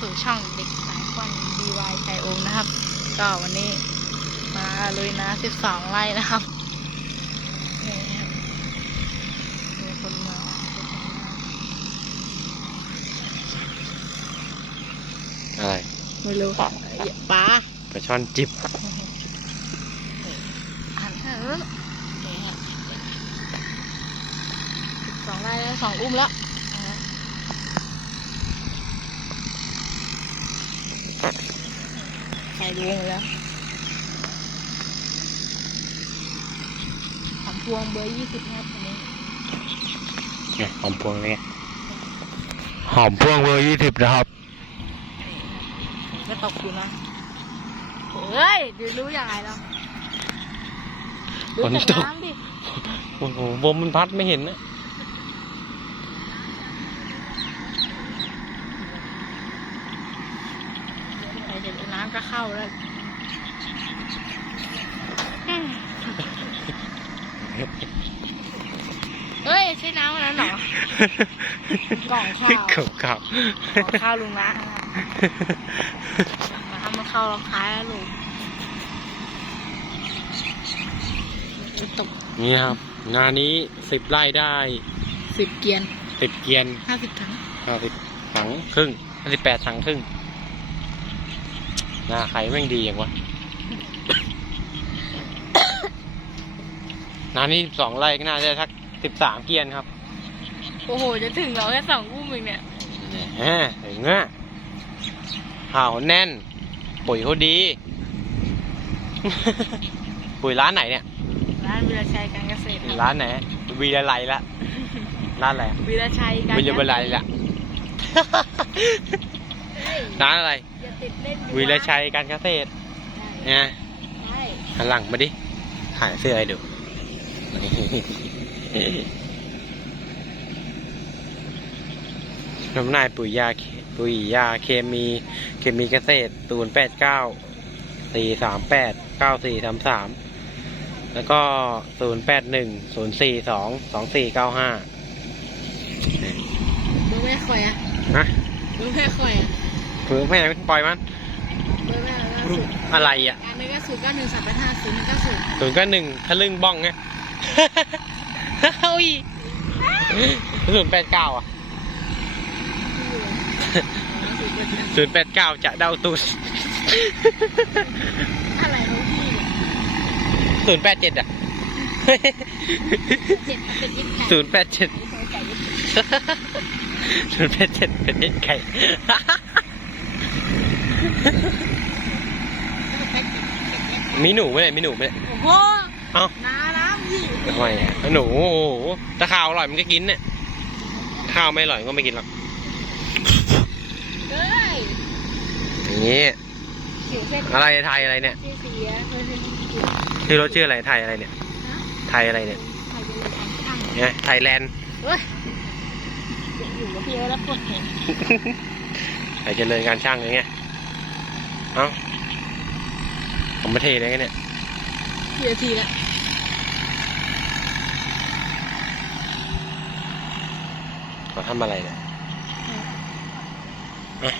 สู่ช่องเด็กสายควัน DY ไทโอมนะครับ ก็วันนี้มาลุยนา12 ไร่นะครับนี่ครับมีคนมาออกคนมาอะไร ไม่รู้ปลาปลาช่อนจิบอ่านเถอะนี่ครับ12ไร่แล้วสองอุ้มแล้วนะฮะ ใส่ดวงเลยแล้วหอมพวงเบอร์ยี่สิบนะครับอันนี้ไงหอมพวงเลยไงหอมพวงเบอร์ยี่สิบนะครับก็ตกอยู่นะเฮ้ยดูรู้ยังไงแล้วดูฝนจากตกน้ำดิโอ้โหลมมันพัดไม่เห็นนะ ไปเดี๋ยวน้ำ ก็เข้าแล้วอืมเฮ้ยใช่น้ำอันนั้นเหรอกล่องข้าวขับขับกล่องข้าวลุงนะน้ำมันเข้ารองเท้าแล้วลุงตกนี่ครับงานนี้สิบไร่ได้สิบเกียนสิบเกียนห้าสิบถังห้าสิบถังครึ่งห้าสิบแปดถังครึ่ง หน้าใครแม่งดีอย่างวะงานนี้สองไร่ก็น่าจะได้สักสิบสามเกียนครับโอ้โห จะถึงเราแค่สองอุ้มเองเนี่ยแหมถึงอะห่าวแน่น ปุ๋ยเขาดี ปุ๋ยร้านไหนเนี่ย ร้านวิรชัยการเกษตรคบร้านไหนวีอะไรละร้านอะไรวิรชัยการวิรอะไรละเฮ้ยร้านอะไรอย่า ติดเล่นดิวีรชัยการเกษตรใช่เนี่ยใช่หันหลังมาดิ ถ่ายเสื้อให้ดู น้ำนายปุ๋ยยาเคปุ๋ยยาเคมี เคมีเกษตรศูนย์แปดเก้าสี่สามแปดเก้าสี่สามสามแล้วก็ศูนย์แปดหนึ่งศูนย์สี่สองสองสี่เก้าห้าเบอร์แม่คอยอะฮะเบอร์แม่คอยอะเผื่อไม่ไหนปล่อยมันเบอร์แม่ล่าสุดอะไรอะอันนี้ก็ศูนย์เก้าหนึ่งสามแปดห้าศูนย์หนึ่งเก้าศูนย์ศูนย์ก็หนึ่งทะลึ่งบ้องไงเฮ้ยศูนย์แปดเก้าอะศูนย์แปดเก้าจะเดาตุสอะไรของพี่เนี่ยศูนย์แปดเจ็ดอะเจ็ดเป็นยิ่งใหญ่ศูนย์แปดเจ็ดไก่ยิ่งศูนย์แปดเจ็ดเป็นเด็กไก่ มีหนูไหมเนี่ยมีหนูไหมเนี่ยโอ้โหเอ้าน้าน้ำยี่ทำไมอะหนูโอ้โหถ้าข้าวอร่อยมันก็กินเนี่ยข้าวไม่อร่อยก็ไม่กินหรอกเฮ้ยอย่างนี้เสียเส้นอะไรไทยอะไรเนี่ย เสียเสียเสียเสียชื่อรถชื่ออะไรไทยอะไรเนี่ย ไทยอะไรเนี่ยใครจะเป็นทางช่างเนี่ยไทยแลนด์เฮ้ยอยู่กับพี่เอ๋แล้วปวดเห็นไทยเจริญการช่างอย่างเงี้ยเอ้าผมมาเทเลยกันเนี่ยกี่นาทีแล้วเขาทำอะไรเนี่ยอะ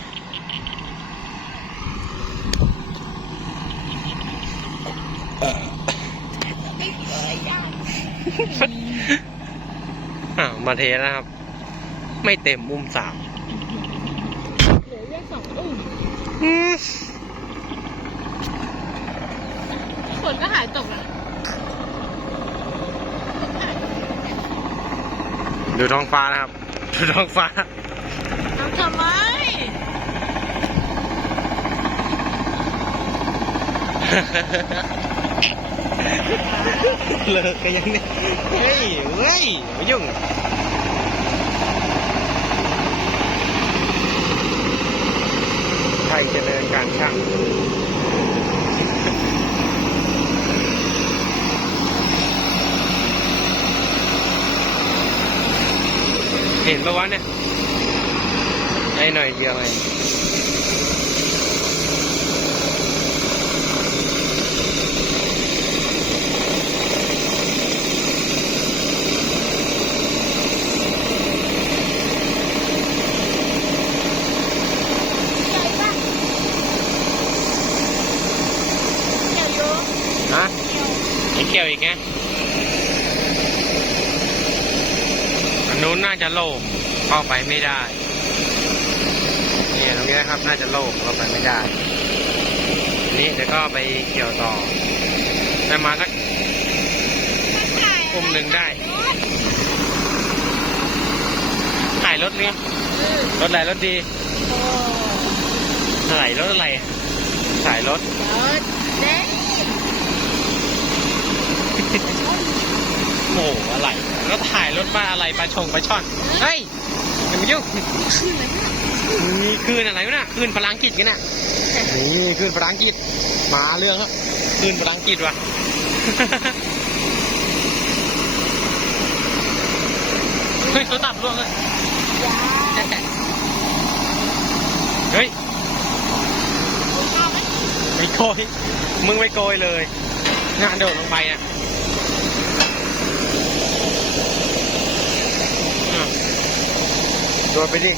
อ้าวมาเทแล้วครับ ไม่เต็มมุมสามเหลือแค่สองอุ้มฝ นก็หายตกแล้วดูท้องฟ้านะครับ ดูท้องฟ้าทำทำไมเลิกกันยังเนี่ยเฮ้ยเฮ้ยไม่ยุ่งไทยเจริญการช่าง เห็นปะวะเนี่ยไอ้หน่อยเดียวไอ้ฮะไอ้เกี่ยวอีกไง นนู้นน่าจะโล่งเข้าไปไม่ได้เนี่ยตรงนี้นะครับน่าจะโล่งเข้าไปไม่ได้ นี่เดี๋ยวก็ไปเกี่ยวต่อได้มาสักอุ้มหนึ่งได้ขายรถเนี่ยรถอะไรรถดีอะไรรถอะไรอะสายรถเด็ก โอ้โหอะไรแล้วถ่ายรถป้าอะไรปลาชงปลาช่อนเฮ้ยอย่ามายุ่งนี่คืนอะไรวะน่ะคืนพลังกิจกันน่ะนี่คืนพลังกิจมาเรื่องครับคืนพลังกิจว่ะเฮ้ยโทรศัพท์ร่วงเลยเฮ้ยไม่โกยมึงไม่โกยเลยงานโดดลงไปอะอะ โดนไปดิ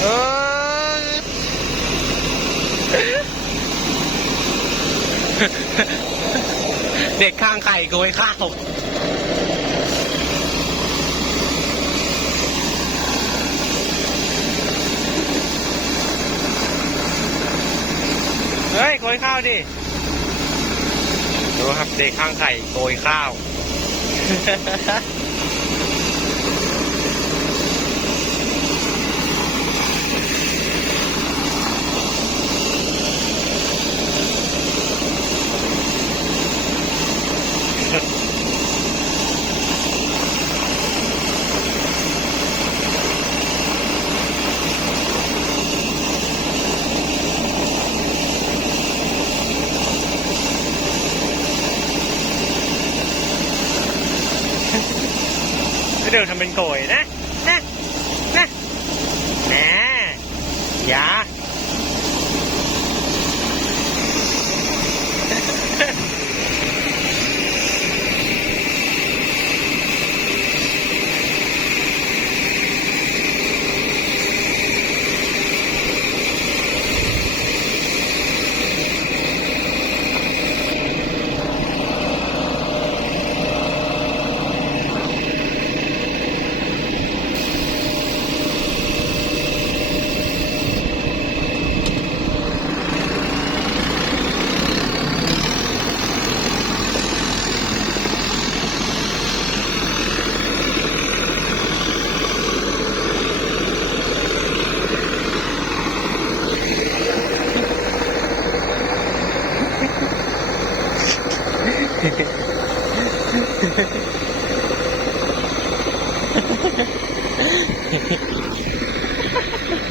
เออเด็กข้างไข่โกยข้าวเฮ้ยโกยข้าวดิดูครับเด็กข้างไข่โกยข้าว ไม่เดินทำเป็นโกยนะนะนะแหมอย่า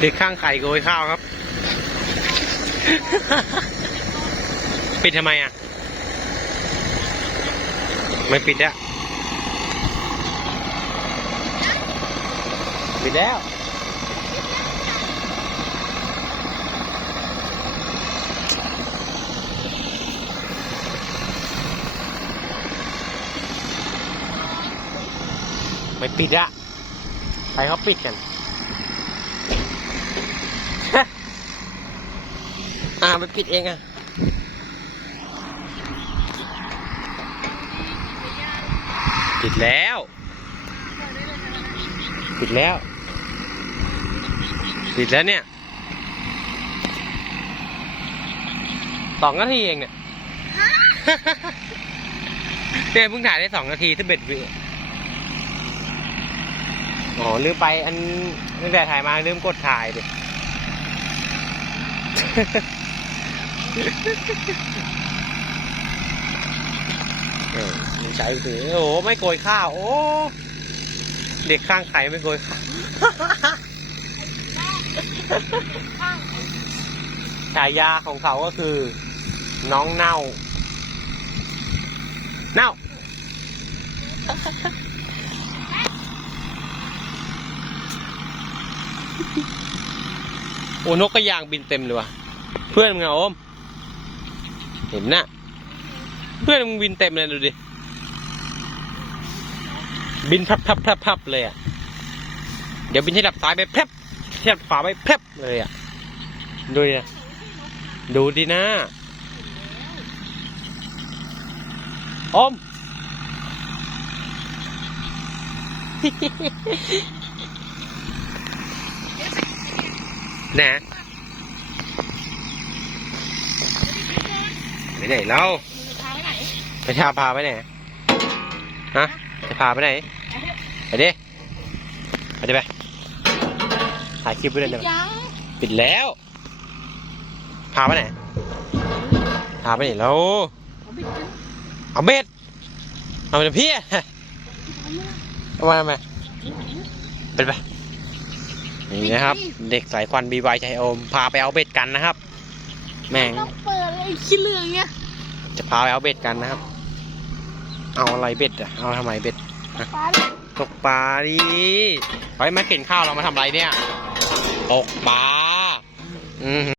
เด็กข้างไข่โกยข้าวครับ ปิดทำไมอะ ไม่ปิดอะปิดแล้วไม่ปิดอะ รเขาปิดกัน อ่ามันปิดเองอะปิดแล้ว ปิดแล้ว ปิดแล้วเนี่ยสองนาทีเองเนี่ยเนี่ยเพิ่งถ่ายได้สองนาทีถ้าเบ็ดวิ อ๋อลืมไปอันตั้งแต่ถ่ายมาลืมกดถ่ายดิ เออมันใช้ถือโอ้โหไม่โกยข้าว โอ้ เด็กข้างไข่ไม่โกยข้าวฉายาของเขาก็คือ น้องเน่า เน่า โอ้นกกระยางบินเต็มเลยว่ะ เพื่อนมึงอะอม เห็นน่ะเพื่อนมึงบินเต็มเลยดูดิ บินพับพับพับพับเลยอะ เดี๋ยวบินที่ดับซ้ายไปแพรบที่ดับขวาไปแพรบเลยอะ ดูดิดูดินะอม นะไปไหนเราพาไปไหนไปพาพาไปไหนฮะจะพาไปไหนไปดิไปดิไปถ่ายคลิปไว้เลยนะยังปิดแล้ว พาไปไหนพาไปไหนแล้วเอาเอาเบ็ดเอาไปเลยพี่เอามาทำไมเป็นไป นี่นะครับ เด็กสายควันบีวายใจโอมพาไปเอาเบ็ดกันนะครับ แม่งต้องเปิดเลยขี้เหลืองเนี่ยจะพาไปเอาเบ็ดกันนะครับ เอาอะไรเบ็ดอะเอาทำไมเบ็ดปลาดิตกปลาดิเฮ้ยมาเข็นข้าวเรามาทำอะไรเนี่ย ตกปลาอืม